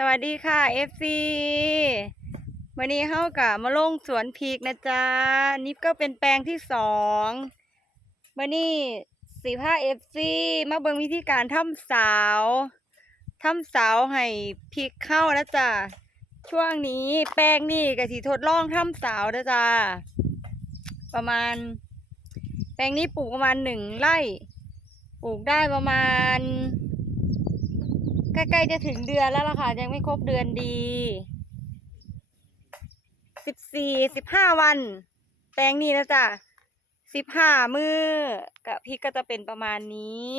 สวัสดีค่ะ FC วันนี้เข้ากับมาลงสวนพริกนะจ๊ะนี่ก็เป็นแปลงที่สองวันนี้สีผ้า FC มาเบิ่งวิธีการทำสาวทำสาวให้พริกเข้านะจ๊ะช่วงนี้แป้งนี่กะสิทดลองทำสาวนะจ๊ะประมาณ แปลงนี้ปลูกประมาณหนึ่งไร่ ปลูกได้ประมาณ ใกล้ๆจะถึงเดือนแล้วล่ะค่ะ ยังไม่ครบเดือนดีสิบสี่สิบห้าวัน แปลงนี้นะจ๊ะสิบห้ามือกับพริกก็จะเป็นประมาณนี้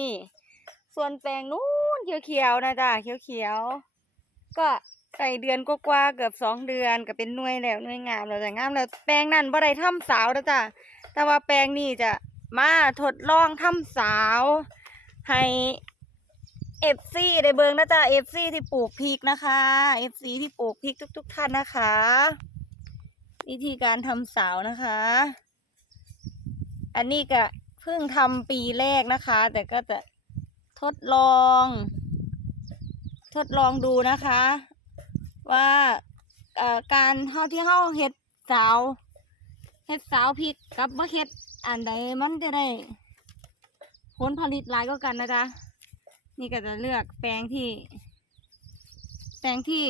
ส่วนแปลงนู้นเขียวๆนะจ๊ะเขียวๆก็ใส่เดือนกว่าๆเกือบสองเดือนก็เป็นหน่วยแล้วหน่วยงามแล้วแต่งามแล้วแปลงนั้นบ่ได้ทำสาวนะจ๊ะแต่ว่าแปลงนี้จะมาทดลองทำสาว ให้ เอฟซีได้เบิงนะจ๊ะเอฟซีที่ปลูกพริกนะคะเอฟซีที่ปลูกพริกทุก ๆ ท่านนะคะ วิธีการทำสาวนะคะ อันนี้ก็เพิ่งทำปีแรกนะคะ แต่ก็จะทดลอง ทดลองดูนะคะ ว่าการเฮาที่เฮาเฮ็ดสาวเฮ็ดสาวพริกกับบ่เฮ็ดอันใดมันจะได้ผลผลิตหลายก็กันนะจ๊ะ นี่ก็จะเลือกแปลงที่ แปลงที่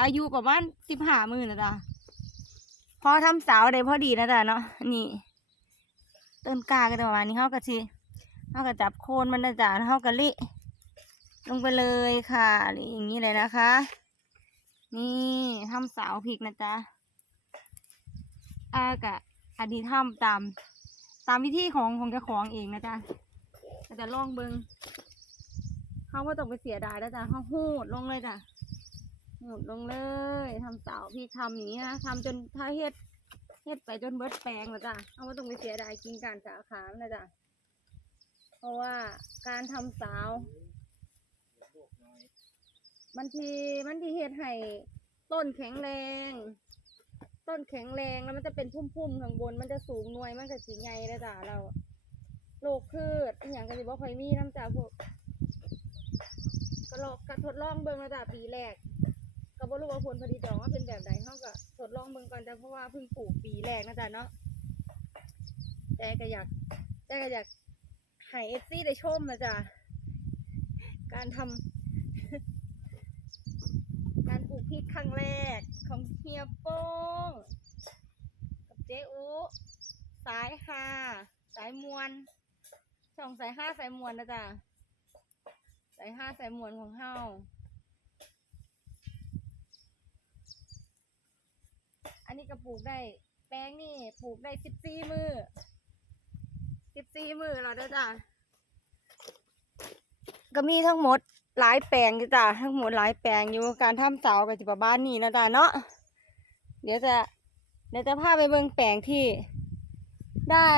อายุประมาณสิบห้ามือนะจ๊ะพอทำสาวได้พอดีนะจ๊ะเนาะนี่ ต้นกาก็จะประมาณนี้เขาก็สิเขาก็จับโคนมันนะจ๊ะเขาก็ลิลงไปเลยค่ะอย่างนี้เลยนะคะ นี่ทำสาวพริกนะจ๊ะอากะอันนี้ทำตาม ตามวิธีของของเจ้าของเองนะจ๊ะก็จะลองเบิง เขาว่าต้องไปเสียดายแล้วจ้ะเขาหูดลงเลยจ้ะหูดลงเลยทำเสาพี่ทำอย่างนี้นะทำจนถ้าเฮ็ดเฮ็ดไปจนเบิดแปลงแล้วจ้ะเขาว่าต้องไปเสียดายกินการสาขานะจ้ะเพราะว่าการทำสามันทีมันทีเฮ็ดให้ต้นแข็งแรง ต้นแข็งแรงแล้วมันจะเป็นพุ่มๆข้างบน มันจะสูงหน่วยมันก็สีใหญ่แล้วจ้ะเราโรคพืชอย่างก็สิบ่ค่อยมีน้ำจ้าพวก ลองก็ทดลองเบิ่งแล้วจ้ะปีแรกก็บ่รู้ว่าผลผลิตออกมาเป็นแบบใดเฮาก็ทดลองเบิ่งก่อนจ้ะเพราะว่าเพิ่งปลูกปีแรกนะจ๊ะเนาะแต่ก็อยากแต่ก็อยากให้เอฟซีได้ชมนะจ๊ะการทำการปลูกพริกครั้งแรกของเฮียโป้งกับเจ๊อุสายฮาสายมวลช่องสายห้าสายมวลนะจ๊ะ สายห้าใสายมวลของเฮาอันนี้ก็ปลูกได้ แป้งนี่ปลูกได้สิบสี่มือสิบสี่มือเราเด้อจ้ะก็มีทั้งหมดหลายแปลงอยู่จ้ะทั้งหมดหลายแปลงอยู่การทำเสากับจิประบ้านนี่นะจ๊ะเนาะเดี๋ยวจะเดี๋ยวจะพาไปเบิ่งแปลงที่ได้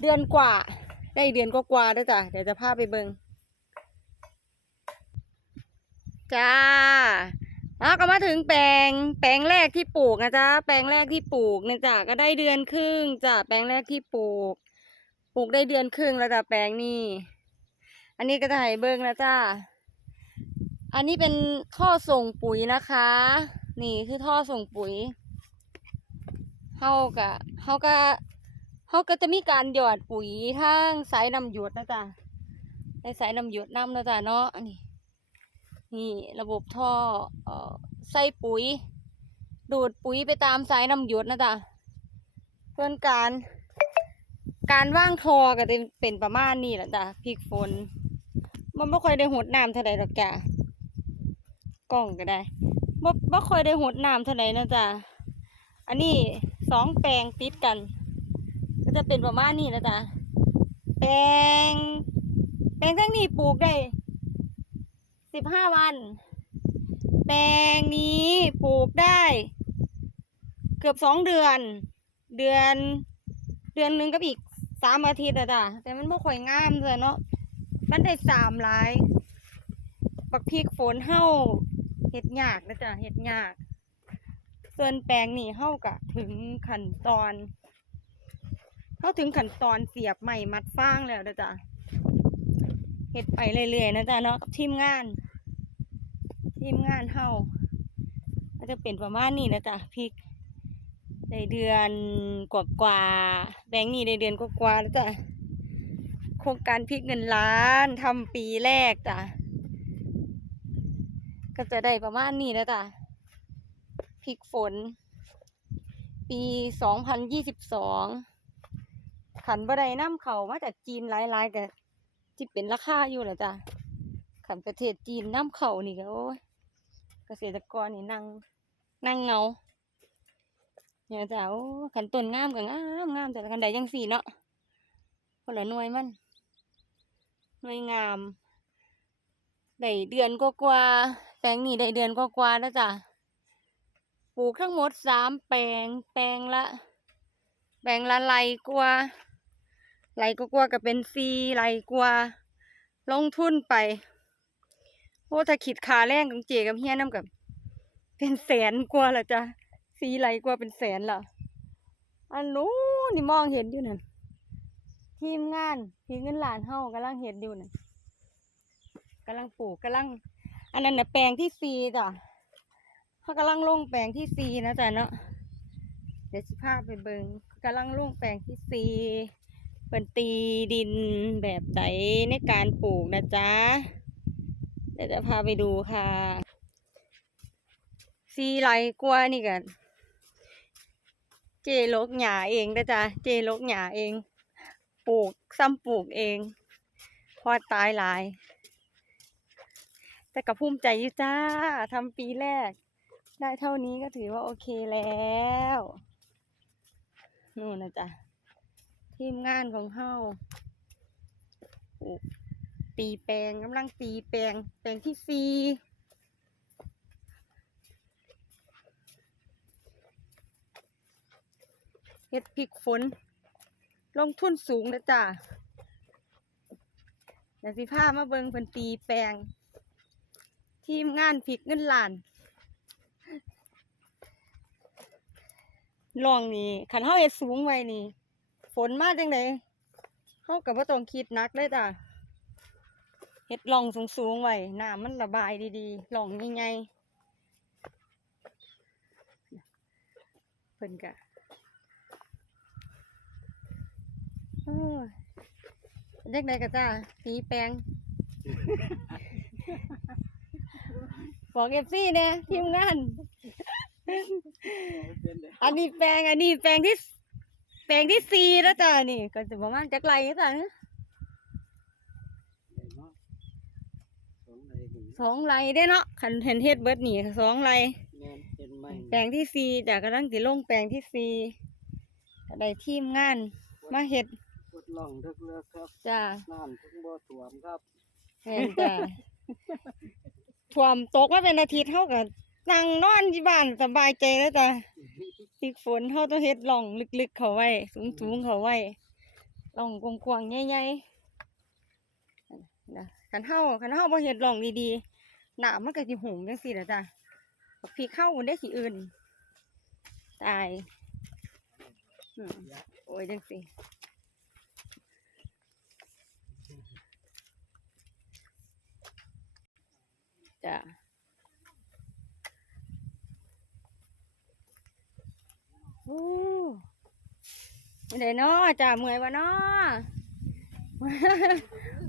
เดือนกว่า ได้เดือนกว่าๆด้วยจ้ะเดี๋ยวจะพาไปเบิ่ง จ้าแล้วก็มาถึงแปลง แปลงแรกที่ปลูกนะจ๊ะแปลงแรกที่ปลูกเนี่ยจ้ะก็ได้เดือนครึ่งจ้ะแปลงแรกที่ปลูก ปลูกได้เดือนครึ่งแล้วจ้ะแปลงนี้ อันนี้ก็จะให้เบิ่งนะจ้าอันนี้เป็นท่อส่งปุ๋ยนะคะ นี่คือท่อส่งปุ๋ยเฮากะเฮากะเฮาก็จะมีการหยอดปุ๋ยทางสายนำหยดนะจ๊ะในสายนำหยดน้ำนะจ๊ะเนาะนี่ ระบบท่ออใส่ปุ๋ย ดูดปุ๋ยไปตามสายน้ำหยดนะจ๊ะเพื่อนการ การว่างทอก็จะเป็นประมาณนี้แหละจ้ะพริกฝน มันไม่ค่อยได้หดน้ำเท่าใดหรอกจ้ะกล้องก็ได้บ่บ่ค่อยได้หดน้ำเท่าใดนะจ๊ะอันนี้สองแปลงติดกัน ก็จะเป็นประมาณนี้นะจ๊ะแปลงแปลงทั้งนี้ปลูกได้ สิบห้าวัน แปลงนี้ปลูกได้ เกือบสองเดือน เดือน เดือนหนึ่งกับอีกสามอาทิตย์นะจ๊ะแต่มันไม่ค่อยงามเลยเนาะมันได้สามหลายปักพริกฝนเห่าเห็ดยากนะจ๊ะเห็ดยากส่วนแปลงนี่เฮากะถึงขั้นตอนเข้าถึงขั้นตอนเสียบใหม่มัดฟางแล้วนะจ๊ะเฮ็ดไปเรื่อยๆนะจ๊ะเนาะกับทีมงาน ทีมงานเฮาก็จะเป็นประมาณนี้นะจ๊ะพริกได้เดือนกว่าๆแบงค์นี่ได้เดือนกว่าๆแล้วจ้ะโครงการพริกเงินล้านทำปีแรกจ้ะก็จะได้ประมาณนี้แล้วจ้ะพริกฝน ปีสองพันยี่สิบสองขันบไดน้ำเขามาจากจีนหลายๆแต่ที่เป็นราคาอยู่แหละจ้ะขันประเทศจีนน้ำเขานี่ก็โอ้ย เกษตรกรนี่นั่งนั่งเงาเนี่ยจ้าโอ้ขันต้นงามกับงามงามแต่ขันใดยังสีเนาะคนละหน่วยมันหน่วยงามได้เดือนกว่าแปลงนี่ได้เดือนกว่าแล้วจ้ะปลูกทั้งหมดสามแปลง แปลงละ แปลงละไรกว่าไรกว่าๆก็เป็นซีไรกว่าลงทุนไป โอ้ถ้าคิดค่าแรงของเจกับเฮียน้ำกับ เป็นแสนกว่าละจ้ะสีไหลกว่าเป็นแสนละอันนู้นี่มองเห็นอยู่นั่นทีมงานทีเงินหลานเฮากำลังเห็นอยู่นั่นกำลังปลูกกำลัง อันนั้นน่ะแปลงที่ซีจ้ะเขากำลังลงแปลงที่ซีนะจ๊ะเนาะเดี๋ยวสิพาไปเบิงกำลังลงแปลงที่ซีเป็นตีดินแบบไหนในการปลูกนะจ๊ะ เดี๋ยวจะพาไปดูค่ะซีไรกลัวนี่กันเจลกหยาเองนะจ๊ะเจลกหยาเอง ปลูกซ้ำปลูกเองพอตายหลาย แต่กับภูมิใจอยู่จ้าทำปีแรก ได้เท่านี้ก็ถือว่าโอเคแล้วนู่นนะจ๊ะทีมงานของเฮาปลูก ตีแปลงกำลังตีแปลงแปลงที่ซีเฮ็ดพริกฝน ลงทุนสูงนะจ้ะเดี๋ยวสิพามาเบิงเพิ่นตีแปลง ทีมงานพริกเงินล้านลองนี่ขันเฮาเฮ็ดสูงไว้นี่ ฝนมาจังไดเฮาก็บ่ต้องคิดนักเลยจ้ะ เฮ็ดร่องสูงๆไว้น้ำมันระบายดีๆร่องใหญ่ๆเพิ่นกะโอ้เด็กใดกะจ้าสีแปลงบอกเอฟซีเนี่ยทีมงาน อันนี้แปลงอันนี้แปลงที่แปลงที่สี่แล้วจ้านี่ ก็จะประมาณจักไรจ้ะ สองไรได้เนาะคันเห็นเฮ็ดเบิดนี่สองไรแม่นเป็นไม้แปลงที่สี่จ้ะกำลังสิลงแปลงที่สี่ก็ได้ทีมงานมาเฮ็ดปวดหล่องทึกเลือกครับจ้าน้ำทึกบ่ถ่วมครับแม่นจ้าท่วมตกมาเป็นอาทิตย์เฮาก็นั่งนอนที่บ้านสบายใจแล้วจ้ะปีกฝนเฮาต้องเฮ็ดร่องลึกๆเข้าไว้ สูงๆเข้าไว้ร่องกว้างๆใหญ่ๆนะ คันเฮาคันเฮาบ่เฮ็ดร่องดีๆหน้ำมันก็สิหุงจังซี่ล่ะจ้ะบักพริกเข้ามันได้สิอื่นตายอโอ้ยจังสิจ้ะโอ้ไม่ได้เนาะจ้ะเมื่อยวะนาะ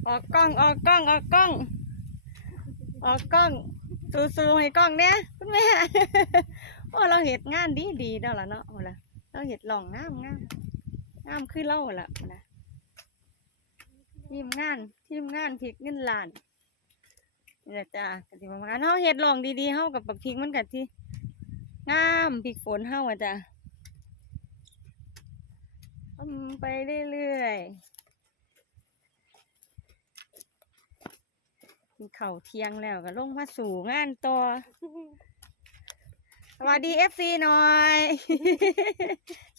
ออกกล้องออกกล้องออกกล้อง ออกกล้องสู้ๆให้กล้องเนี้ยคุณแม่โอ้เราเห็ดงานดีดีแล้วล่ะเนาะโอ้ละเราเห็ดหล่องงามงามงามขึ้นเล่าละนะทีมงานทีมงานพริกเงินล้านนี่แหละจ้ากติประมาณเฮาเห็ดหล่องดีๆเฮากับบักพริกมันกัที่งามพริกฝนเฮาอะจ้ะไปเรื่อยๆ กินข้าวเที่ยงแล้วก็ลงมาสู่งานต่อสวัสดีเอฟซีหน่อย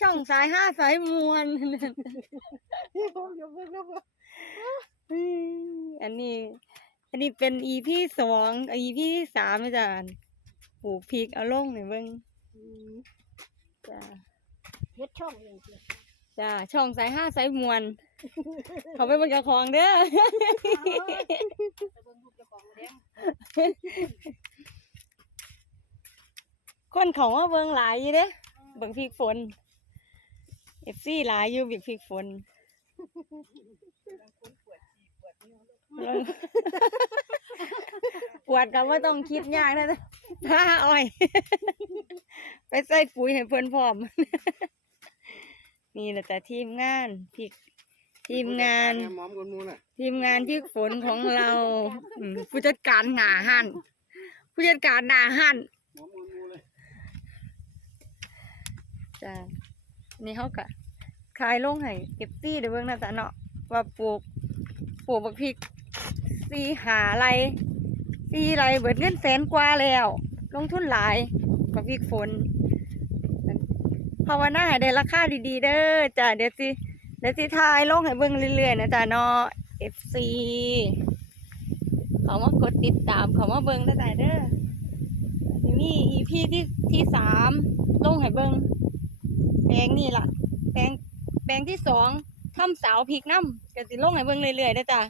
ช่องสายห้าสายมวลอันนี้ อันนี้เป็นอีพีสองอีพีสามอาจารย์ปลูกพริกเอาลงหน่อยเบิ้งจ้าเฮ็ดช่องเองสิจ้าช่องสายห้าสายมวลเขาไปเบนเจ้าของเด้อ คนเขามาเบิงหลายอยู่เด้เบิงพริกฝนเอฟซีหลายอยู่บิกพริกฝนปวดก็ว่าต้องคิดยากนะถ้าอ้อย ไปใส่ปุ๋ยให้เพิ่อนพร้อม นี่แหละแต่ทีมงานพริก ทีมงานหมอมคนมูน่ะทีมงานพริกฝนของเราอืมผู้จัดการหนาหันผู้จัดการหนาหันหมอมคนมูเลยจ้านี่เขากะขายลงให้เก็บซี่เดี๋ยวเบิ่งนะจ๊ะเนาะว่าปลูกปลูกบักพริกสี่หาไรสี่ไรเบิดเงินแสนกว่าแล้ว ลงทุนหลายบักพริกฝนภาวนาให้ได้ราคาดีๆเด้อจ้ะเดี๋ยวสิ เดี๋ยวสิทายลงให้เบิ่งเรื่อยๆนะจ๊ะเนาะ FC เขามากดติดตามเขามาเบิ่งได้จ้ะเด้อสิมี EP ที่ที่สามลงให้เบิ่งแปลงนี่ล่ะ แปลงแปลงที่สองทำเสาวพริกน้ำก็สิลงให้เบิ่งเรื่อยๆเด้อจ้า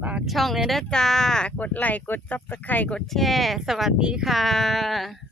ฝากช่องเลยเด้อจ้า กดไลค์ กดซับสไครต์กดแชร์ สวัสดีค่ะ